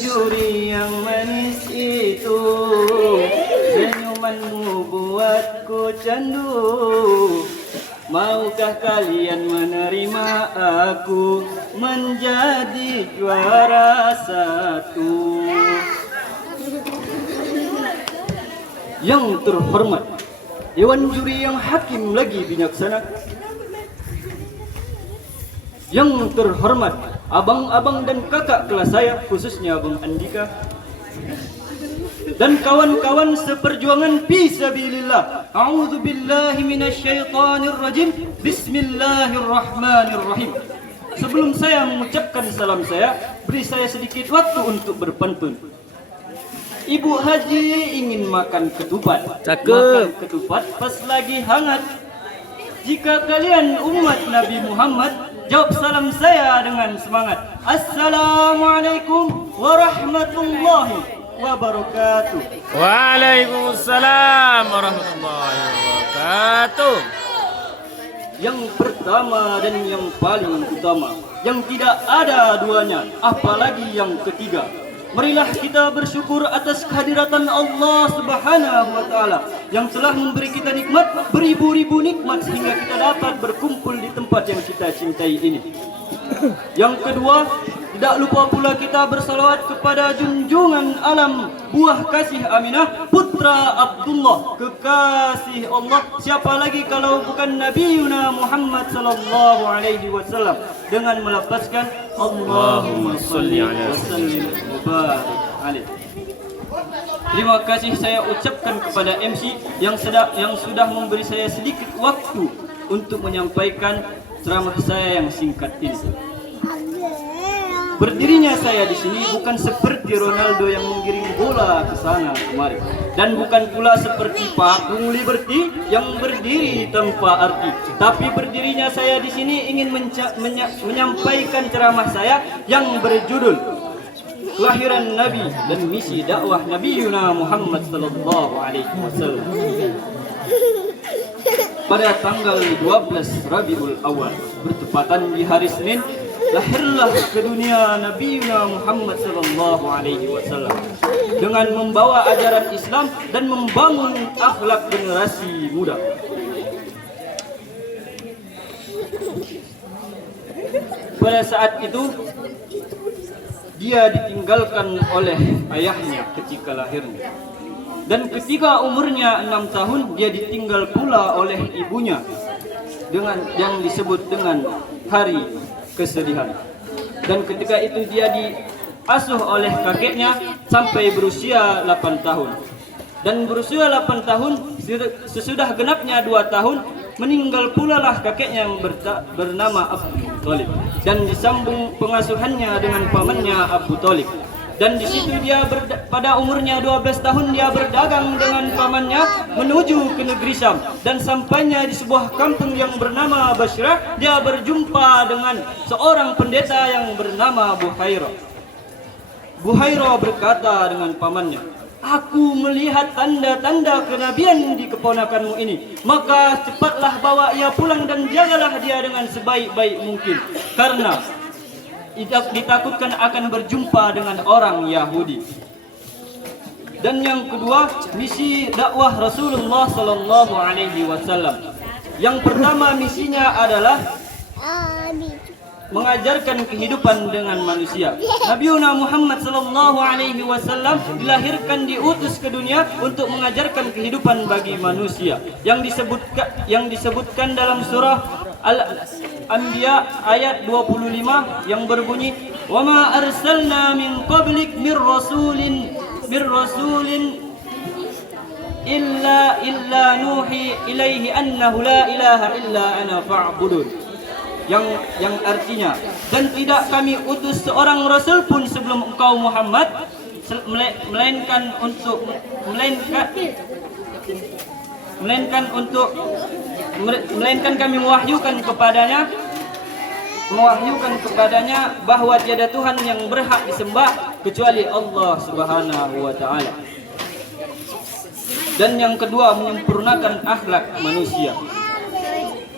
Juri yang manis itu, senyumanmu buatku candu. Maukah kalian menerima aku menjadi juara satu? Yang terhormat, Dewan Juri yang hakim lagi bijaksana. Yang terhormat, abang-abang dan kakak kelas saya, khususnya Abang Andika, dan kawan-kawan seperjuangan fisabilillah. A'udzubillahi minasyaitonir rajim. Bismillahirrahmanirrahim. Sebelum saya mengucapkan salam saya, beri saya sedikit waktu untuk berpantun. Ibu Haji ingin makan ketupat. Makan ketupat pas lagi hangat. Jika kalian umat Nabi Muhammad, jawab salam saya dengan semangat. Assalamualaikum warahmatullahi wabarakatuh. Waalaikumsalam warahmatullahi wabarakatuh. Yang pertama dan yang paling utama, yang tidak ada duanya, apalagi yang ketiga. Marilah kita bersyukur atas kehadiran Allah Subhanahu wa taala yang telah memberi kita nikmat, beribu-ribu nikmat sehingga kita dapat berkumpul di tempat yang kita cintai ini. Yang kedua, tidak lupa pula kita bersalawat kepada junjungan alam buah kasih Aminah, putra Abdullah, kekasih Allah. Siapa lagi kalau bukan Nabi Yuna Muhammad sallallahu alaihi wasallam, dengan melafazkan Allahumma salli wa sallim wa barik alaihi. Terima kasih saya ucapkan kepada MC yang sudah memberi saya sedikit waktu untuk menyampaikan ceramah saya yang singkat ini. Berdirinya saya di sini bukan seperti Ronaldo yang menggiring bola ke sana kemari, dan bukan pula seperti Pakung Liberty yang berdiri tanpa arti. Tapi berdirinya saya di sini ingin menyampaikan ceramah saya yang berjudul Kelahiran Nabi dan Misi Dakwah Nabi Yuna Muhammad sallallahu alaihi wasallam. Pada tanggal 12 Rabiul Awal, bertepatan di hari Senin, lahirlah ke dunia Nabi Muhammad sallallahu alaihi wasallam dengan membawa ajaran Islam dan membangun akhlak generasi muda. Pada saat itu dia ditinggalkan oleh ayahnya ketika lahirnya, dan ketika umurnya 6 tahun dia ditinggal pula oleh ibunya dengan yang disebut dengan hari kesedihan. Dan ketika itu dia diasuh oleh kakeknya sampai berusia 8 tahun. Dan berusia 8 tahun, sesudah genapnya 2 tahun, meninggal pula lah kakeknya yang bernama Abu Thalib, dan disambung pengasuhannya dengan pamannya Abu Thalib. Dan di situ dia pada umurnya 12 tahun dia berdagang dengan pamannya menuju ke negeri Syam, dan sampainya di sebuah kampung yang bernama Bashrah, dia berjumpa dengan seorang pendeta yang bernama Buhairah. Buhairah berkata dengan pamannya, "Aku melihat tanda-tanda kenabian di keponakanmu ini, maka cepatlah bawa ia pulang dan jagalah dia dengan sebaik-baik mungkin, karena ditakutkan akan berjumpa dengan orang Yahudi." Dan yang kedua, misi dakwah Rasulullah sallallahu alaihi wasallam. Yang pertama misinya adalah mengajarkan kehidupan dengan manusia. Nabi Muhammad sallallahu alaihi wasallam dilahirkan, diutus ke dunia untuk mengajarkan kehidupan bagi manusia. Yang disebutkan dalam surah Al-Anbiya ayat 25 yang berbunyi, "Wa ma arsalna min qablik mir rasulin illa nuhi ilaihi annahu la ilaha illa ana fa'budun." Yang artinya, dan tidak kami utus seorang rasul pun sebelum engkau Muhammad melainkan kami mewahyukan kepadanya bahwa tiada Tuhan yang berhak disembah kecuali Allah Subhanahu wa taala. Dan yang kedua, menyempurnakan akhlak manusia.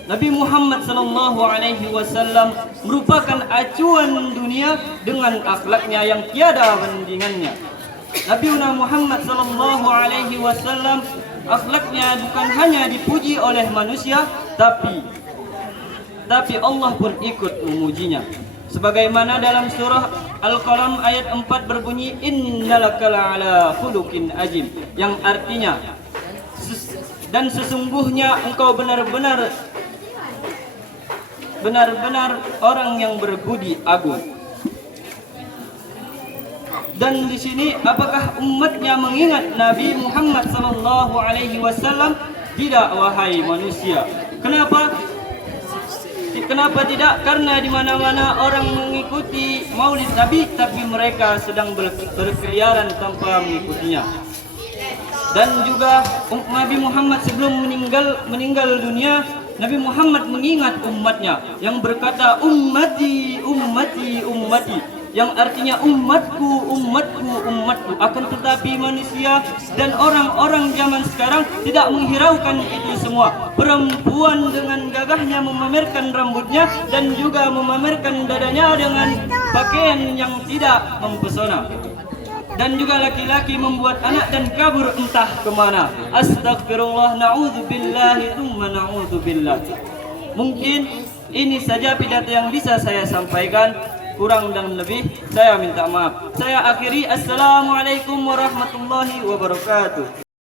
Nabi Muhammad sallallahu alaihi wasallam merupakan acuan dunia dengan akhlaknya yang tiada bandingannya. Nabi Muhammad sallallahu alaihi wasallam akhlaknya bukan hanya dipuji oleh manusia, tapi Allah pun ikut memujinya. Sebagaimana dalam surah Al-Qalam ayat 4 berbunyi innalaka la'ala khuluqin azim, yang artinya dan sesungguhnya engkau benar-benar orang yang berbudi agung. Dan di sini apakah umatnya mengingat Nabi Muhammad sallallahu alaihi wasallam? Tidak, wahai manusia. Kenapa tidak? Karena di mana-mana orang mengikuti Maulid Nabi, tapi mereka sedang berkeliaran tanpa mengikutinya. Dan juga Nabi Muhammad sebelum meninggal dunia, Nabi Muhammad mengingat umatnya yang berkata ummati, ummati, ummati, yang artinya umatku, umatku, umatku. Akan tetapi manusia dan orang-orang zaman sekarang tidak menghiraukan itu semua. Perempuan dengan gagahnya memamerkan rambutnya dan juga memamerkan dadanya dengan pakaian yang tidak mempesona. Dan juga laki-laki membuat anak dan kabur entah kemana. Astagfirullah, na'udzubillahi tsumma na'udzubillah. Mungkin ini saja pidato yang bisa saya sampaikan. Kurang dan lebih saya minta maaf. Saya akhiri. Assalamualaikum warahmatullahi wabarakatuh.